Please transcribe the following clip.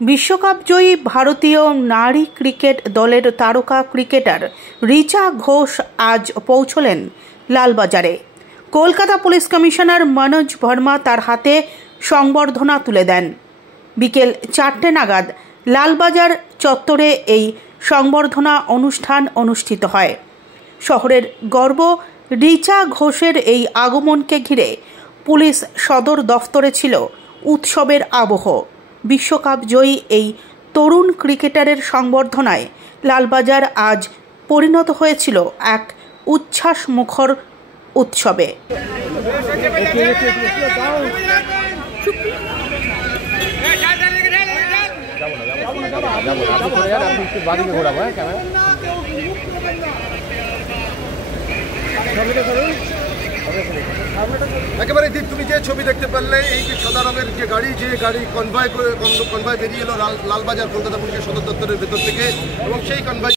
বিশ্বকাপ জয়ী ভারতীয় নারী ক্রিকেট দলের তারকা ক্রিকেটার রিচা ঘোষ আজ পৌঁছলেন লালবাজারে। কলকাতা পুলিশ কমিশনার মনোজ ভার্মা তার হাতে সংবর্ধনা তুলে দেন। বিকেল 4টে নাগাদ লালবাজার চত্বরে এই সংবর্ধনা অনুষ্ঠান অনুষ্ঠিত হয়। শহরের গর্ব রিচা ঘোষের এই আগমনকে ঘিরে পুলিশ সদর দফতরে ছিল উৎসবের আবহ। বিশ্বকাপ জয়ী এই তরুণ ক্রিকেটারের সংবর্ধনায় লালবাজার আজ পরিণত হয়েছিল এক উচ্ছ্বাসমুখর উৎসবে। একেবারে দীপ, তুমি যে ছবি দেখতে পারলে এই যে সাদা রঙের যে গাড়ি কনভয় বেরিয়ে এলো লালবাজার কলকাতা পুলিশের সদর দপ্তরের ভেতর থেকে, এবং সেই কনভয়